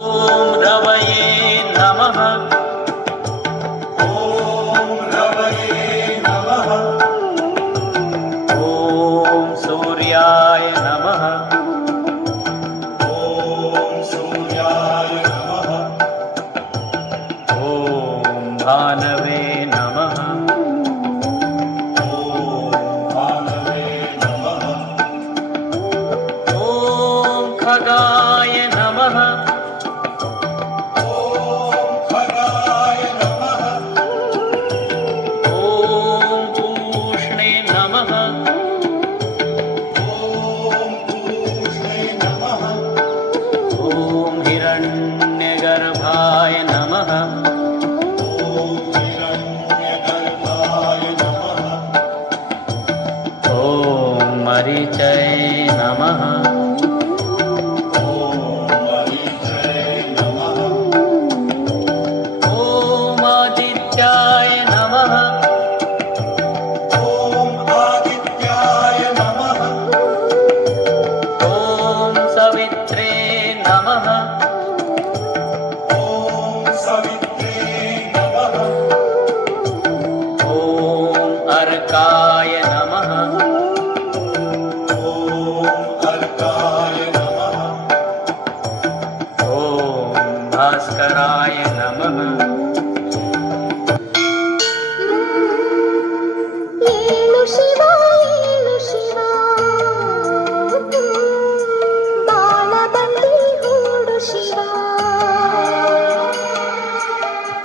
ಓಂ ರವಯೇ ನಮಃ. ಓಂ ರವಯೇ ನಮಃ. ಓಂ ಸೂರ್ಯಾಯ ನಮಃ. ಓಂ ಸೂರ್ಯಾಯ ನಮಃ. ಓಂ ಭಾನವೇ ನಮಃ. ಓಂ ಭಾನವೇ ನಮಃ. ಓಂ ಖಗಾಯ ನಮಃ. ಓಂ ಖಗಾಯ ನಮಃ. ಓಂ ಪೂಷ್ಣೇ ನಮಃ. ಓಂ ಪೂಷ್ಣೇ ನಮಃ. ಓಂ ಹಿರಣ್ಯಗರ್ಭಾಯ ನಮಃ. ಓಂ ಹಿರಣ್ಯಗರ್ಭಾಯ ನಮಃ. ಓಂ ಮರೀಚೈ ನಮಃ. ಓಂ ಮರೀಚೈ ನಮಃ. ಓಂ ಆದಿತ್ಯಾಯ ನಮಃ. ಓಂ ಆದಿತ್ಯಾಯ ನಮಃ. ಓಂ ಸವಿತ್ರೇ ನಮಃ. ಓಂ ಸವಿತ್ರೇ ನಮಃ. ಓಂ ಅರ್ಕಾಯ ನಮಃ. ಓಂ ಅರ್ಕಾಯ ನಮಃ. ಓಂ ಭಾಸ್ಕರಾಯ ನಮಃ. ಏಳು ಶಿವ ಏಳು ಶಿವ ಬಾಳಬಂದಿ ಹೂಡು ಶಿವ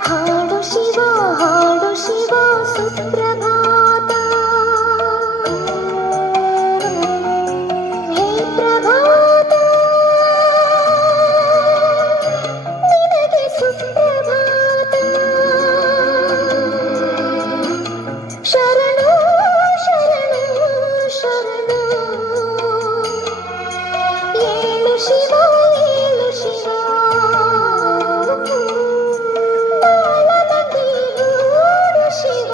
ಹಾಡು ಶಿವ ಹಾಡು ಶಿವ ಸುಪ್ರಭಾತ ಹೇ ಪ್ರಭಾತ ನಿನಗೆ ಸುಪ್ರಭಾತ ಶರಣು ಶರಣು ಶರಣು ಏಳು ಶಿವ ಏಳು Shiva ಬಾಳಬಂದಿ ಹೂಡು Shiva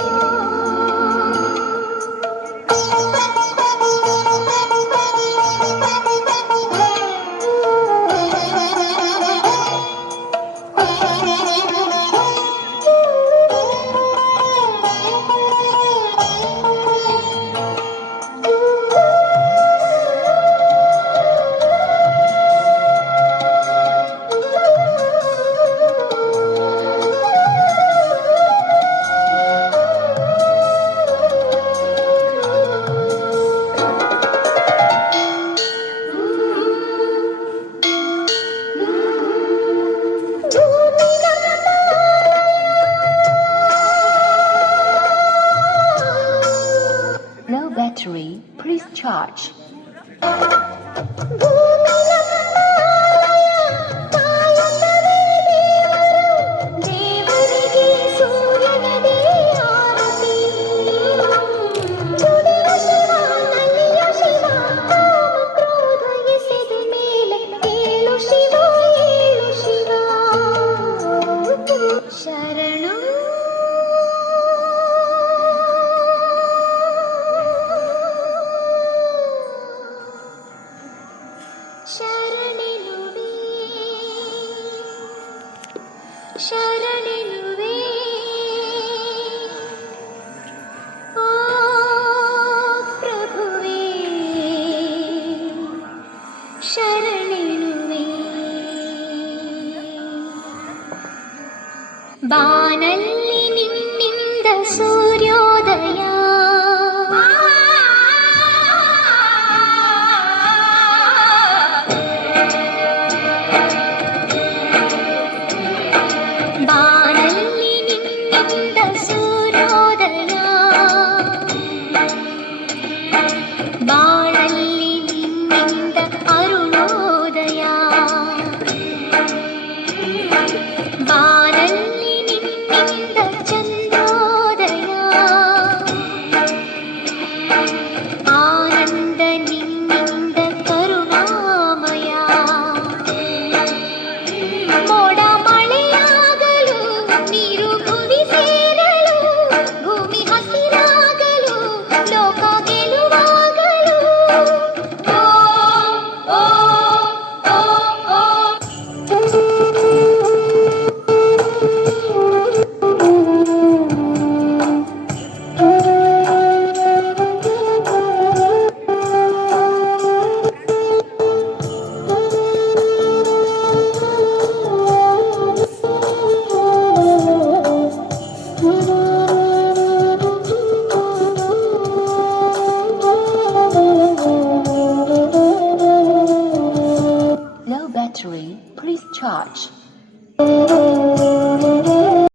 Low battery, please charge. ದೇವರಿಗೆ ಸೂರ್ಯನದೇ ಆರತಿ ದುಡಿಯ ಶಿವ ನಲಿಯ ಶಿವ ಕಾಮ ಕ್ರೋಧ ಎಸೆದ ಮೇಲೆ ಏಳು ಶಿವ ಏಳು ಶಿವ ಶರಣು ಶರಣೆನುವೆ ಶರಣೆನುವೆ ಆ ಪ್ರಭುವೇ ಶರಣೆನುವೆ ಬಾನಲ್ಲಿ ನಿನ್ನಿಂದ ಸೂರ್ಯೋದಯ ಬಾನಲ್ಲಿ ನಿನ್ನಿಂದ ಸೂರ್ಯೋದಯ ಬಾಳಲ್ಲಿ ನಿನ್ನಿಂದ ಅರುಣೋದಯ ಬಾನಲ್ಲಿ ನಿನ್ನಿಂದ ಚಂದ್ರೋದಯ charge.